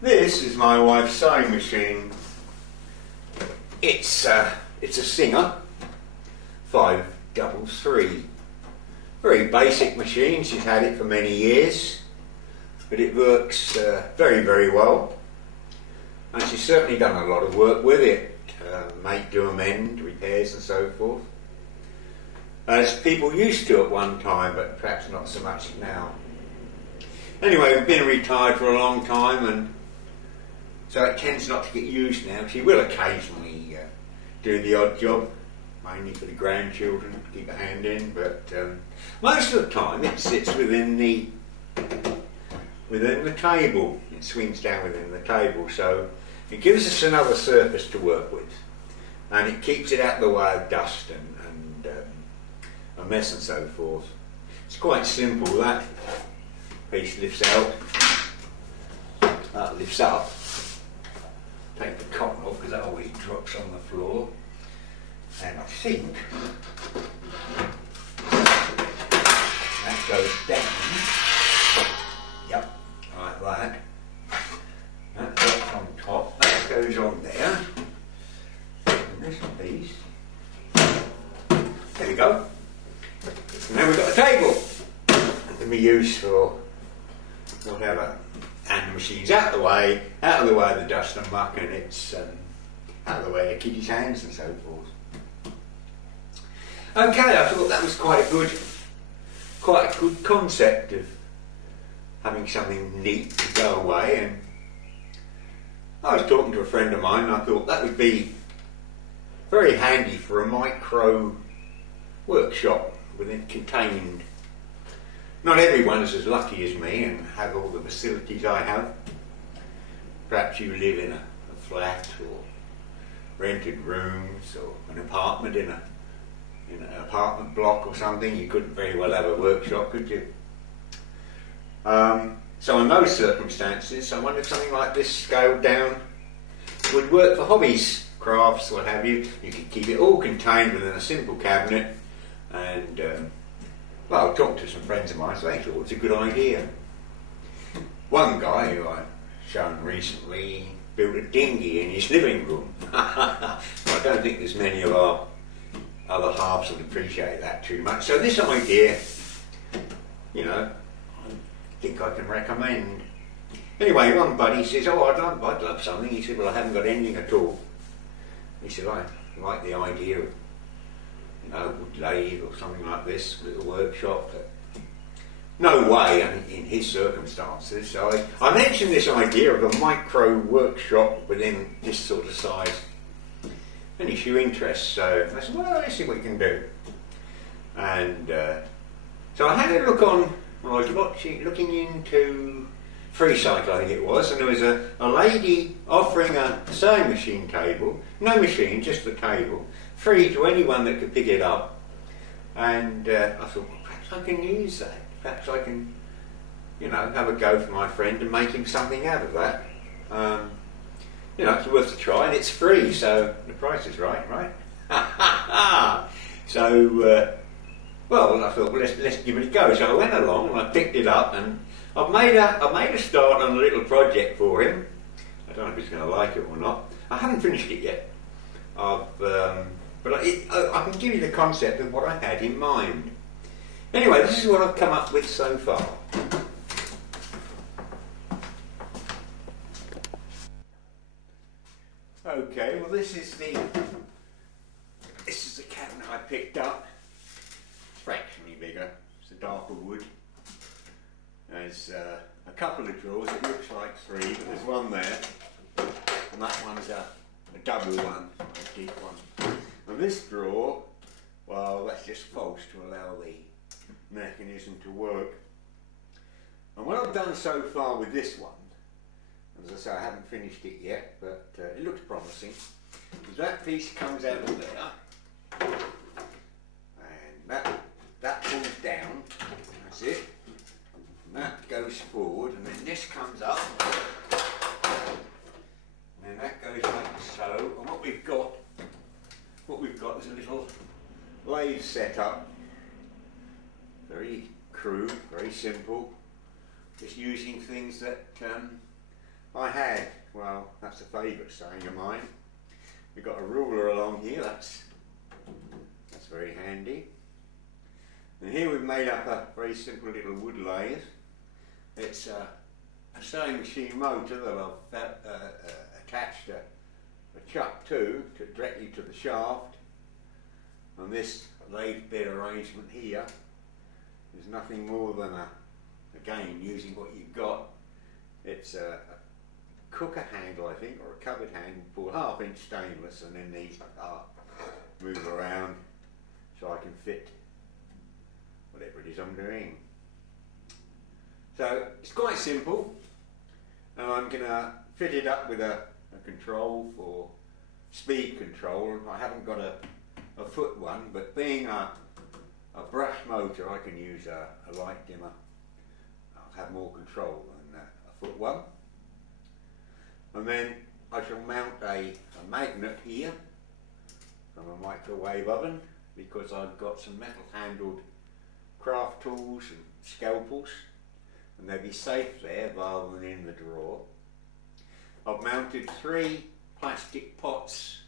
This is my wife's sewing machine. It's a Singer 533. Very basic machine. She's had it for many years, but it works very, very well. And she's certainly done a lot of work with it, make, do, amend, repairs and so forth, as people used to at one time, but perhaps not so much now. Anyway, we've been retired for a long time, and so it tends not to get used now. She will occasionally do the odd job, mainly for the grandchildren, to keep a hand in, but most of the time it sits within the table. It swings down within the table, so it gives us another surface to work with, and it keeps it out of the way of dust and a mess and so forth. It's quite simple. That piece lifts out, that lifts up. Take the cotton off because that always drops on the floor, and I think that goes down. Yep, like that. That drops on top, that goes on there, and this piece, there we go. And then we've got a table that can be used for whatever. And the machine's out of the way of the dust and muck, and it's out of the way of kids' hands and so forth. Okay, I thought that was quite a good concept of having something neat to go away. And I was talking to a friend of mine, and I thought that would be very handy for a micro workshop with it contained. Not everyone is as lucky as me and have all the facilities I have. Perhaps you live in a flat or rented rooms or an apartment in an apartment block or something. You couldn't very well have a workshop, could you? So in those circumstances, I wonder if something like this scaled down would work for hobbies, crafts, what have you. You could keep it all contained within a simple cabinet, and well, I've talked to some friends of mine, so they thought it's a good idea. One guy who I've shown recently built a dinghy in his living room. I don't think there's many of our other halves would appreciate that too much. So this idea, you know, I think I can recommend. Anyway, one buddy says, oh, I'd love something. He said, well, I haven't got anything at all. He said, I like the idea of, you know, wood lathe or something like this, little workshop. But no way, I mean, in his circumstances. So I mentioned this idea of a micro workshop within this sort of size. Any few interests, so I said, well, let's see what we can do. And so I had a look on, I was looking into Freecycle, I think it was, and there was a lady offering a sewing machine table, no machine, just the table, free to anyone that could pick it up. And I thought, well, perhaps I can use that. Perhaps I can, you know, have a go for my friend and make him something out of that. You know, it's worth a try, and it's free, so the price is right? So, well, I thought, well, let's give it a go. So I went along and I picked it up, and I've made a start on a little project for him. I don't know if he's going to like it or not. I haven't finished it yet. But I can give you the concept of what I had in mind. Anyway, this is what I've come up with so far. Okay, well this is the cabinet I picked up. It's fractionally bigger. It's a darker wood. There's a couple of drawers. It looks like three, but there's one there, and that one's a double one, a deep one. And this drawer, well, that's just false to allow the mechanism to work. And what I've done so far with this one, as I say, I haven't finished it yet, but it looks promising, is that piece comes out of there, and that pulls down, that's it, and that goes forward, and then this comes up, and then that goes like so, and what we've got is a little lathe setup, very crude, very simple, just using things that I had, well, that's a favourite saying of mine. We've got a ruler along here, that's very handy. And here we've made up a very simple little wood lathe. It's a sewing machine motor that I've attached a chuck to directly to the shaft. And this lathe bed arrangement here is nothing more than again using what you've got. It's a cooker handle, I think, or a cupboard handle, for 1/2 inch stainless, and then these move around so I can fit whatever it is I'm doing. So it's quite simple, and I'm going to fit it up with a control for speed control. I haven't got a foot one, but being a brush motor, I can use a light dimmer. I'll have more control than a foot one. And then I shall mount a magnet here from a microwave oven, because I've got some metal handled craft tools and scalpels, and they'll be safe there rather than in the drawer. I've mounted 3 plastic pots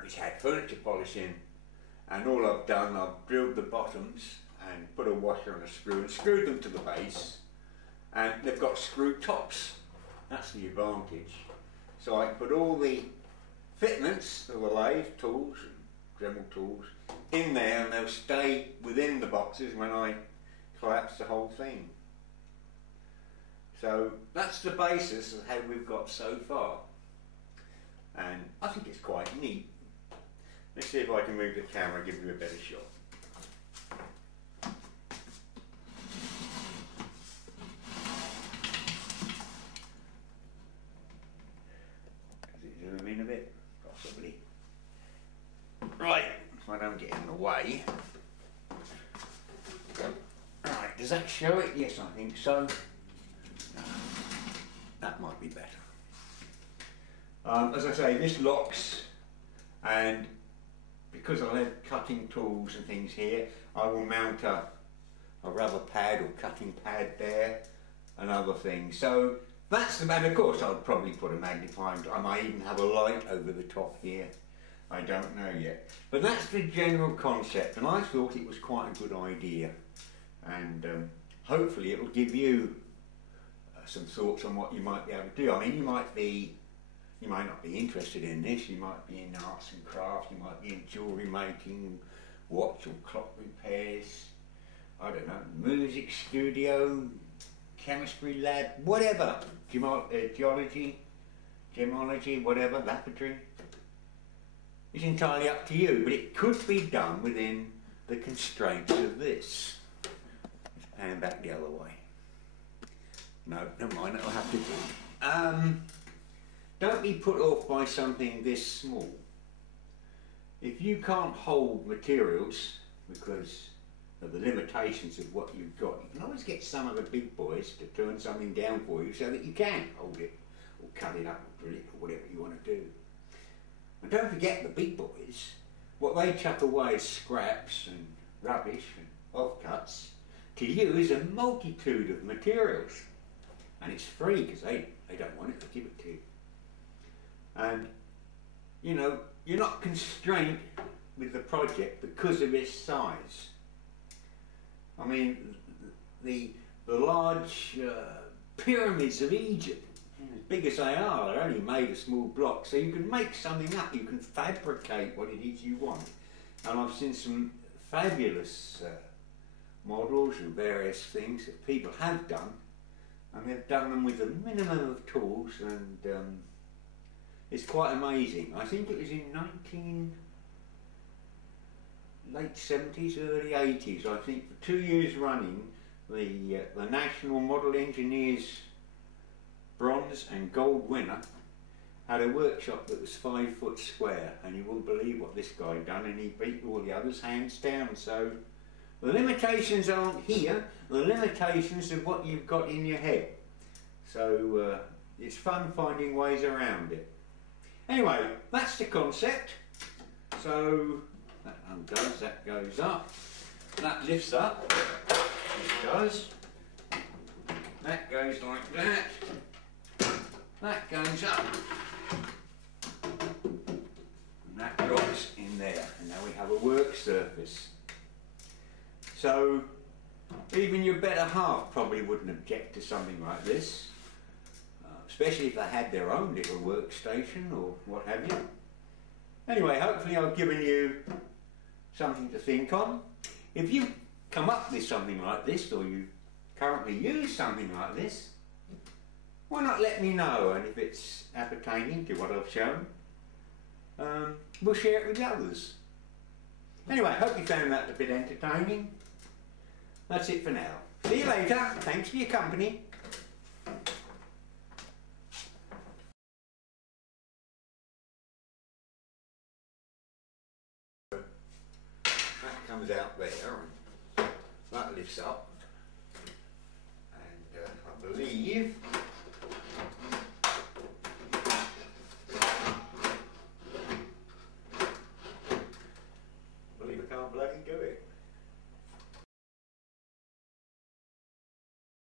which had furniture polish in, and all I've done, I've drilled the bottoms and put a washer and a screw and screwed them to the base, and they've got screw tops. That's the advantage. So I can put all the fitments of the lathe, tools and Dremel tools in there, and they'll stay within the boxes when I collapse the whole thing. So that's the basis of how we've got so far, and I think it's quite neat. Let's see if I can move the camera and give you a better shot. Does it zoom in a bit? Possibly. Right, if I don't get in the way. Right, does that show it? Yes, I think so. That might be better. As I say, this locks, and because I have cutting tools and things here, I will mount a rubber pad or cutting pad there and other things. So that's the man. Of course, I'll probably put a magnifying. I might even have a light over the top here. I don't know yet. But that's the general concept, and I thought it was quite a good idea. And hopefully it will give you some thoughts on what you might be able to do. I mean, you might not be interested in this. You might be in arts and crafts. You might be in jewellery making, watch or clock repairs. I don't know, music studio, chemistry lab, whatever. Geology, gemology, whatever, laboratory. It's entirely up to you, but it could be done within the constraints of this. Let's pan back the other way. No, never mind, that'll have to do. Don't be put off by something this small. If you can't hold materials because of the limitations of what you've got, you can always get some of the big boys to turn something down for you so that you can hold it, or cut it up, or drill it, or whatever you want to do. And don't forget the big boys, what they chuck away as scraps and rubbish and offcuts, to use a multitude of materials. And it's free because they don't want it, to give it to you. And you know, you're not constrained with the project because of its size. I mean, the large pyramids of Egypt, as big as they are, they're only made of small blocks, so you can make something up, you can fabricate what it is you want. And I've seen some fabulous models and various things that people have done, and they've done them with a minimum of tools, and it's quite amazing. I think it was in late 70s, early 80s, I think, for 2 years running, the National Model Engineers bronze and gold winner had a workshop that was 5 foot square, and you wouldn't believe what this guy done, and he beat all the others hands down. So the limitations aren't here, the limitations of what you've got in your head. So it's fun finding ways around it. Anyway, that's the concept. So that undoes, that goes up, that lifts up, it does. That goes like that. That goes up. And that drops in there. And now we have a work surface. So even your better half probably wouldn't object to something like this. Especially if they had their own little workstation or what have you. Anyway, hopefully I've given you something to think on. If you come up with something like this, or you currently use something like this, why not let me know? And if it's appertaining to what I've shown, we'll share it with others. Anyway, I hope you found that a bit entertaining. That's it for now. See you later. Thanks for your company. That comes out there and that lifts up, and I believe